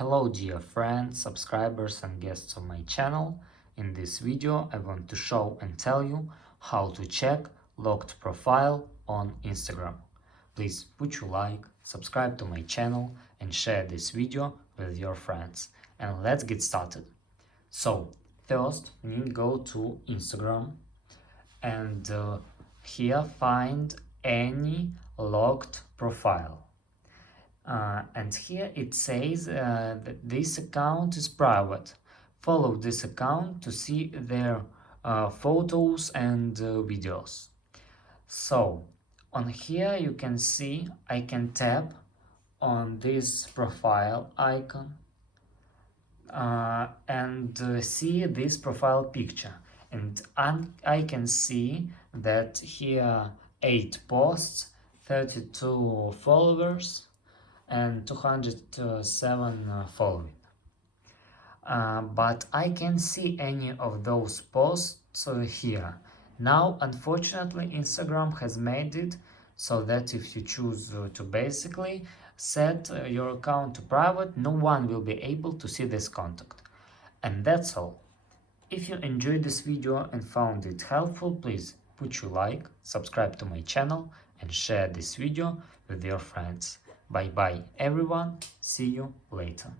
Hello dear friends, subscribers and guests of my channel. In this video I want to show and tell you how to check locked profile on Instagram. Please put your like, subscribe to my channel and share this video with your friends. And let's get started. So first we need to go to Instagram and here find any locked profile. And here it says that this account is private. Follow this account to see their photos and videos. So on here you can see I can tap on this profile icon and see this profile picture, and I can see that here 8 posts, 32 followers and 207 following. But I can't see any of those posts here. Now, unfortunately, Instagram has made it so that if you choose to basically set your account to private, no one will be able to see this contact. And that's all. If you enjoyed this video and found it helpful, please put your like, subscribe to my channel and share this video with your friends. Bye bye everyone, see you later.